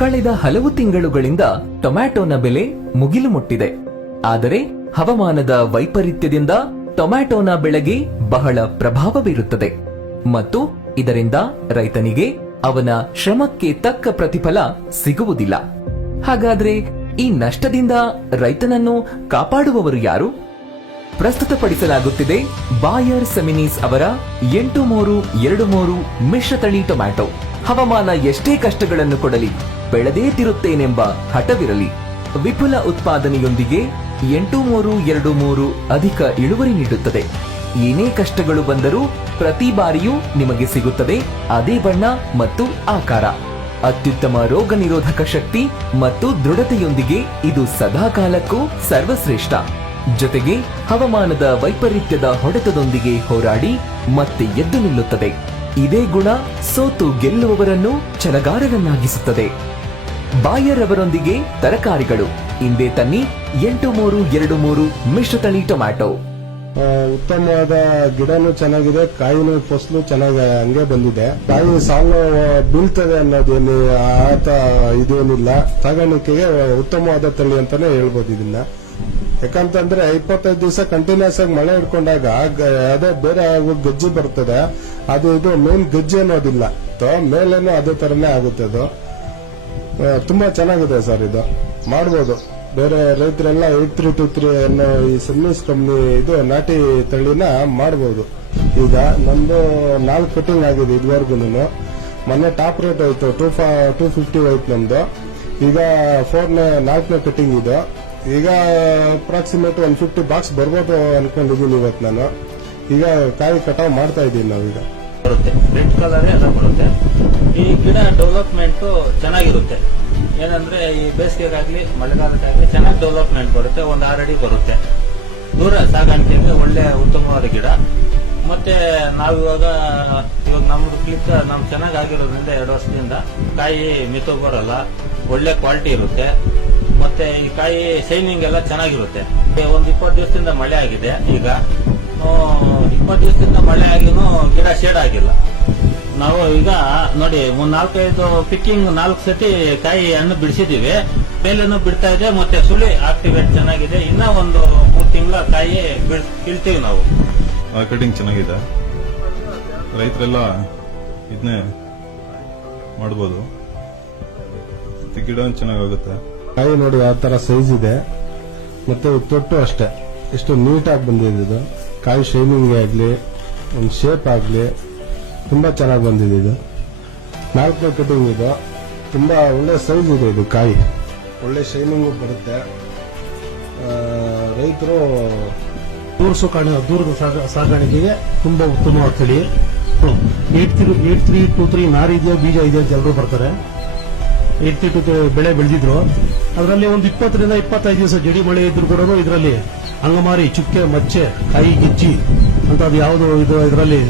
ಕಳೆದ ಹಲವು ತಿಂಗಳುಗಳಿಂದ ಟೊಮ್ಯಾಟೋನ ಬೆಲೆ ಮುಗಿಲು ಮುಟ್ಟಿದೆ. ಆದರೆ ಹವಾಮಾನದ ವೈಪರೀತ್ಯದಿಂದ ಟೊಮ್ಯಾಟೋನ ಬೆಳೆಗೆ ಬಹಳ ಪ್ರಭಾವ ಬೀರುತ್ತದೆ ಮತ್ತು ಇದರಿಂದ ರೈತನಿಗೆ ಅವನ ಶ್ರಮಕ್ಕೆ ತಕ್ಕ ಪ್ರತಿಫಲ ಸಿಗುವುದಿಲ್ಲ. ಹಾಗಾದ್ರೆ ಈ ನಷ್ಟದಿಂದ ರೈತನನ್ನು ಕಾಪಾಡುವವರು ಯಾರು? ಪ್ರಸ್ತುತಪಡಿಸಲಾಗುತ್ತಿದೆ ಬಾಯರ್ ಸೆಮಿನೀಸ್ ಅವರ 8323 ಮಿಶ್ರತಳಿ ಟೊಮ್ಯಾಟೊ. ಹವಾಮಾನ ಎಷ್ಟೇ ಕಷ್ಟಗಳನ್ನು ಕೊಡಲಿ ಬೆಳೆದೇ ತಿರುತ್ತೇನೆಂಬ ಹಠವಿರಲಿ. ವಿಪುಲ ಉತ್ಪಾದನೆಯೊಂದಿಗೆ 8323 ಅಧಿಕ ಇಳುವರಿ ನೀಡುತ್ತದೆ. ಏನೇ ಕಷ್ಟಗಳು ಬಂದರೂ ಪ್ರತಿ ಬಾರಿಯೂ ನಿಮಗೆ ಸಿಗುತ್ತದೆ ಅದೇ ಬಣ್ಣ ಮತ್ತು ಆಕಾರ. ಅತ್ಯುತ್ತಮ ರೋಗ ನಿರೋಧಕ ಶಕ್ತಿ ಮತ್ತು ದೃಢತೆಯೊಂದಿಗೆ ಇದು ಸದಾಕಾಲಕ್ಕೂ ಸರ್ವಶ್ರೇಷ್ಠ. ಜೊತೆಗೆ ಹವಾಮಾನದ ವೈಪರೀತ್ಯದ ಹೊಡೆತದೊಂದಿಗೆ ಹೋರಾಡಿ ಮತ್ತೆ ಎದ್ದು ನಿಲ್ಲುತ್ತದೆ. ಇದೇ ಗುಣ ಸೋತು ಗೆಲ್ಲುವವರನ್ನು ಛಲಗಾರರನ್ನಾಗಿಸುತ್ತದೆ. ಬಾಯರ್ ಅವರೊಂದಿಗೆ ತರಕಾರಿಗಳು ಇಂದೇ ತನ್ನಿ 8323 ಮಿಶ್ರತಳಿ ಟೊಮ್ಯಾಟೊ. ಉತ್ತಮವಾದ ಗಿಡನೂ ಚೆನ್ನಾಗಿದೆ, ಕಾಯಿನೂ ಫಸಲು ಚೆನ್ನಾಗಿ ಹಂಗೆ ಬಂದಿದೆ. ಕಾಯಿ ಸಾಲು ಬೀಳ್ತದೆ ಅನ್ನೋದೇನು ಆತ ಇದೇನಿಲ್ಲ. ಸಾಗಾಣಿಕೆಗೆ ಉತ್ತಮವಾದ ತಳಿ ಅಂತಾನೆ ಹೇಳ್ಬೋದು ಇದನ್ನ. ಯಾಕಂತಂದ್ರೆ 25 ದಿವಸ ಕಂಟಿನ್ಯೂಸ್ ಆಗಿ ಮಳೆ ಹಿಡ್ಕೊಂಡಾಗ ಅದೇ ಬೇರೆ ಗಜ್ಜಿ ಬರ್ತದೆ. ಅದು ಇದು ಮೇನ್ ಗಜ್ಜಿ ಅನ್ನೋದಿಲ್ಲ, ಮೇಲೇನೂ ಅದೇ ತರನೇ ಆಗುತ್ತೆ. ಅದು ತುಂಬಾ ಚೆನ್ನಾಗಿದೆ ಸರ್. ಇದು ಮಾಡ್ಬೋದು. ಬೇರೆ ರೈತರೆಲ್ಲ 8323 ಅನ್ನೋ ಈ ಸೆಮಿನೀಸ್ ಕಂಪ್ನಿ ಇದು ನಾಟಿ ತಳಿನ ಮಾಡ್ಬೋದು. ಈಗ ನಮ್ದು 4 ಕಟಿಂಗ್ ಆಗಿದೆ ಇದುವರೆಗೂ. ಮೊನ್ನೆ ಟಾಪ್ ರೇಟ್ ಆಯ್ತು 250 ಹೋಯ್ತು ನಮ್ದು. ಈಗ 4ನೇ ಕಟಿಂಗ್ ಇದು. ಈಗ ಅಪ್ರಾಕ್ಸಿಮೇಟ್ 150 ಬಾಕ್ಸ್ ಬರ್ಬೋದು ಅನ್ಕೊಂಡಿದೀನಿ ಇವತ್ತು ನಾನು. ಈಗ ಕಾಯಿ ಕಟಾವ್ ಮಾಡ್ತಾ ಇದೀನಿ ನಾವೀಗ. ಬರುತ್ತೆ ರೆಡ್ ಕಲರ್ ಎಲ್ಲ ಬರುತ್ತೆ. ಈ ಗಿಡ ಡೆವಲಪ್ಮೆಂಟ್ ಚೆನ್ನಾಗಿರುತ್ತೆ. ಏನಂದ್ರೆ ಈ ಬೇಸಿಗೆಗಾಗ್ಲಿ ಮಳೆಗಾಲಕ್ಕಾಗ್ಲಿ ಚೆನ್ನಾಗಿ ಡೆವಲಪ್ಮೆಂಟ್ ಬರುತ್ತೆ. 6 ಅಡಿ ಬರುತ್ತೆ. ದೂರ ಸಾಗಾಣಿಕೆಗೆ ಒಳ್ಳೆ ಉತ್ತಮವಾದ ಗಿಡ. ಮತ್ತೆ ನಾವಿವಾಗ ನಮ್ದು ಕ್ಲಿಕ್ ನಮ್ ಚೆನ್ನಾಗಿ ಆಗಿರೋದ್ರಿಂದ 2 ವರ್ಷದಿಂದ ಕಾಯಿ ಮಿತು ಬರಲ್ಲ, ಒಳ್ಳೆ ಕ್ವಾಲಿಟಿ ಇರುತ್ತೆ. ಮತ್ತೆ ಈ ಕಾಯಿ ಶೈನಿಂಗ್ ಎಲ್ಲ ಚೆನ್ನಾಗಿರುತ್ತೆ. ಒಂದು 20 ದಿವಸದಿಂದ ಮಳೆ ಆಗಿದೆ. ಈಗ 20 ದಿವಸದಿಂದ ಮಳೆ ಆಗಿನೂ ಗಿಡ ಶೇಡ್ ಆಗಿಲ್ಲ. ನಾವು ಈಗ ನೋಡಿ 4-5 ಪಿಕ್ಕಿಂಗ್ 4 ಸತಿ ಕಾಯಿ ಹಣ್ಣು ಬಿಡಿಸಿದೀವಿ. ಮೇಲೇನು ಬಿಡ್ತಾ ಇದೆ, ಮತ್ತೆ ಸುಳಿ ಆಕ್ಟಿವೇಟ್ ಚೆನ್ನಾಗಿದೆ. ಇನ್ನ ಒಂದು 3 ತಿಂಗಳ ಕಾಯಿ ಕೀಳ್ತೀವಿ ನಾವು. ಕಟಿಂಗ್ ಚೆನ್ನಾಗಿದೆ, ರೈತರೆಲ್ಲ ಇದನ್ನೇ ಮಾಡಬಹುದು. ಗಿಡ ಚೆನ್ನಾಗುತ್ತೆ. ಕಾಯಿ ನೋಡಿ ಯಾವ ತರ ಸೈಜ್ ಇದೆ, ಮತ್ತೆ ತೊಟ್ಟು ಅಷ್ಟೇ ಎಷ್ಟು ನೀಟಾಗಿ ಬಂದಿದೆ. ಇದು ಕಾಯಿ ಶೈನಿಂಗ್ ಆಗ್ಲಿ, ಒಂದು ಶೇಪ್ ಆಗ್ಲಿ ತುಂಬಾ ಚೆನ್ನಾಗಿ ಬಂದಿದೆ. ಇದು 4ನೇ ಕಟಿಂಗ್. ಇದು ತುಂಬಾ ಒಳ್ಳೆ ಸೈಜ್ ಇದೆ. ಇದು ಕಾಯಿ ಒಳ್ಳೆ ಶೈನಿಂಗ್ ಬರುತ್ತೆ. ರೈತರು ದೂರದ ಸಾಗಾಣಿಕೆಗೆ ತುಂಬಾ ಉತ್ತಮವಾದ ತಳಿ. 8323 ನಾರು ಇದೆಯೋ ಬೀಜ ಇದೆಯೋ ಅಂತ ಎಲ್ಲರೂ ಬರ್ತಾರೆ. 8323 ಬೆಳೆ ಬೆಳೆದಿದ್ರು. ಅದರಲ್ಲಿ ಒಂದು 20ರಿಂದ 25 ದಿವಸ ಜಡಿ ಮಳೆ ಇದ್ರು ಕೂಡ ಇದರಲ್ಲಿ ಅಂಗಮಾರಿ, ಚುಕ್ಕೆ, ಮಚ್ಚೆ, ಕಾಯಿ ಗಿಚ್ಚಿ ಅಂತ ಅದು ಯಾವುದು ಇದರಲ್ಲಿ